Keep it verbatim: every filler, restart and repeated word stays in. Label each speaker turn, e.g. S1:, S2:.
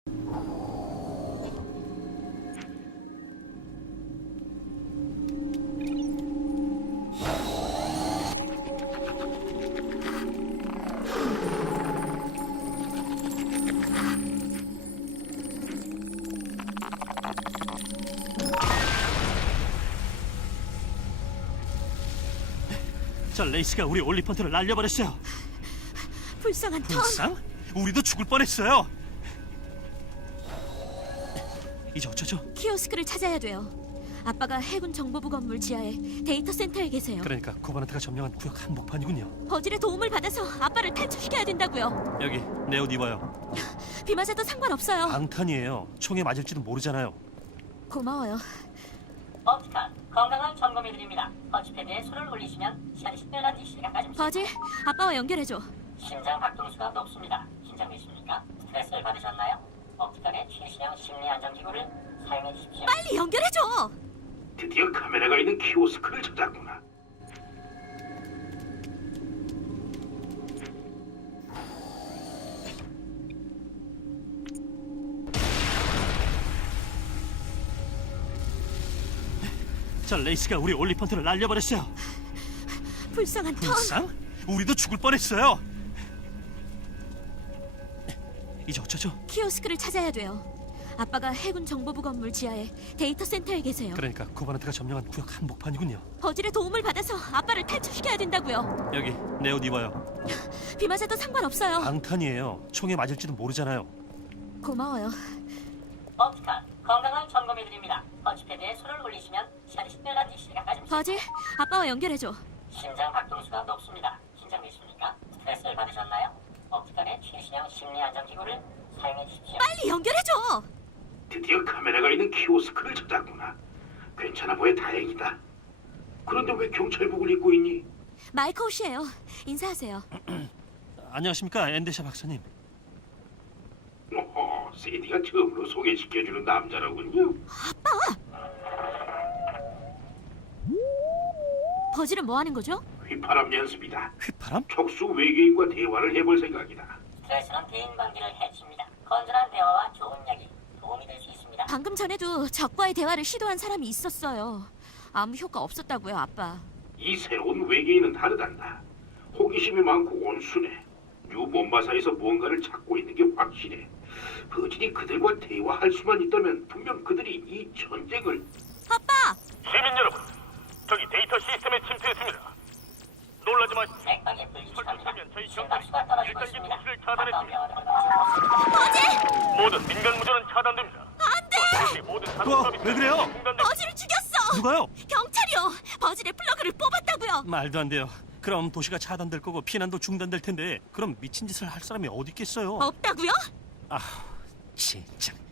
S1: 저 레이스가 우리 올리펀트를 날려버렸어요.
S2: 불쌍한 톰.
S1: 불쌍? 우리도 죽을 뻔했어요. 이제 어쩌죠?
S2: 키오스크를 찾아야 돼요. 아빠가 해군 정보부 건물 지하에 데이터 센터에 계세요.
S1: 그러니까 코바나트가 점령한 구역 한복판이군요.
S2: 버질의 도움을 받아서 아빠를 탈출시켜야 된다고요.
S1: 여기 내 옷 입어요.
S2: 비 맞아도 상관없어요.
S1: 방탄이에요. 총에 맞을지도 모르잖아요.
S2: 고마워요.
S3: 버티칸 건강한 점검해 드립니다. 터치패드에 손을 올리시면 시간이 십여간 지 시간까지입니다.
S2: 버질, 아빠와 연결해줘.
S3: 심장 박동수가 높습니다. 긴장되십니까? 스트레스를 받으셨나요? 버티칸의 최신형 심리 안정 기구를 사용해 주십시오.
S2: 빨리 연결해줘.
S4: 드디어 카메라가 있는 키오스크를 찾았구나.
S1: 저 레이스가 우리 올리펀트를 날려버렸어요.
S2: 불쌍한 톰.
S1: 불쌍? 우리도 죽을 뻔했어요. 이제 어쩌죠?
S2: 키오스크를 찾아야 돼요. 아빠가 해군 정보부 건물 지하에 데이터 센터에 계세요.
S1: 그러니까 코바나트가 점령한 구역 한복판이군요.
S2: 버질의 도움을 받아서 아빠를 탈출시켜야 된다고요.
S1: 여기 내 옷 입어요.
S2: 비 맞아도 상관없어요.
S1: 방탄이에요. 총에 맞을지도 모르잖아요.
S2: 고마워요.
S3: 버티칸 건강한 점검해 드립니다. 터치패드에 손을 올리시면 시간이 십여간 지 시간까지입니다.
S2: 버질, 아빠와 연결해줘.
S3: 심장 박동수가 높습니다. 긴장되십니까? 스트레스를 받으셨나요? 버티칸의 최신형 심리 안정 기구를 사용해 주십시오.
S2: 빨리 연결해줘.
S4: 드디어 카메라가 있는 키오스크를 찾았구나. 괜찮아 보여 다행이다. 그런데 왜 경찰복을 입고 있니?
S2: 마이크 옷이에요. 인사하세요.
S1: 안녕하십니까 엔데샤 박사님.
S4: 어허, 세디가 처음으로 소개시켜주는 남자로군요.
S2: 버질은 뭐 하는 거죠?
S4: 휘파람 연습이다.
S1: 휘파람?
S4: 촉수 외계인과 대화를 해볼 생각이다.
S3: 스트레스는 대인 관계를 해칩니다. 건전한 대화와 좋은 이야기 도움이 될 수 있습니다.
S2: 방금 전에도 적과의 대화를 시도한 사람이 있었어요. 아무 효과 없었다고요, 아빠.
S4: 이 새로운 외계인은 다르단다. 호기심이 많고 온순해. 뉴 몬바사에서 무언가를 찾고 있는 게 확실해. 버진이 그들과 대화할 수만 있다면 분명 그들이 이 전쟁을...
S2: 아빠!
S5: 시민 여러분, 저기 데이터 시스템에 침투했습니다. 놀라지 마십시오.
S3: 맥박에 불규칙합니다.
S5: 설치하면 저희
S3: 심박수가
S5: 경찰이
S3: 떨어지고
S5: 일 단계
S3: 있습니다.
S5: 통수를
S3: 가까운
S5: 차단했습니다.
S3: 병원으로
S2: 버질!
S5: 모든 민간 무전은 차단됩니다.
S2: 안 돼!
S5: 또한 모든 자동
S1: 우와,
S5: 서비스
S1: 왜 그래요?
S5: 중단됩니다.
S2: 버질을 죽였어!
S1: 누가요?
S2: 경찰이요! 버질의 플러그를 뽑았다고요!
S1: 말도 안 돼요. 그럼 도시가 차단될 거고 피난도 중단될 텐데 그럼 미친 짓을 할 사람이 어디 있겠어요?
S2: 없다고요?
S1: 아, 진짜.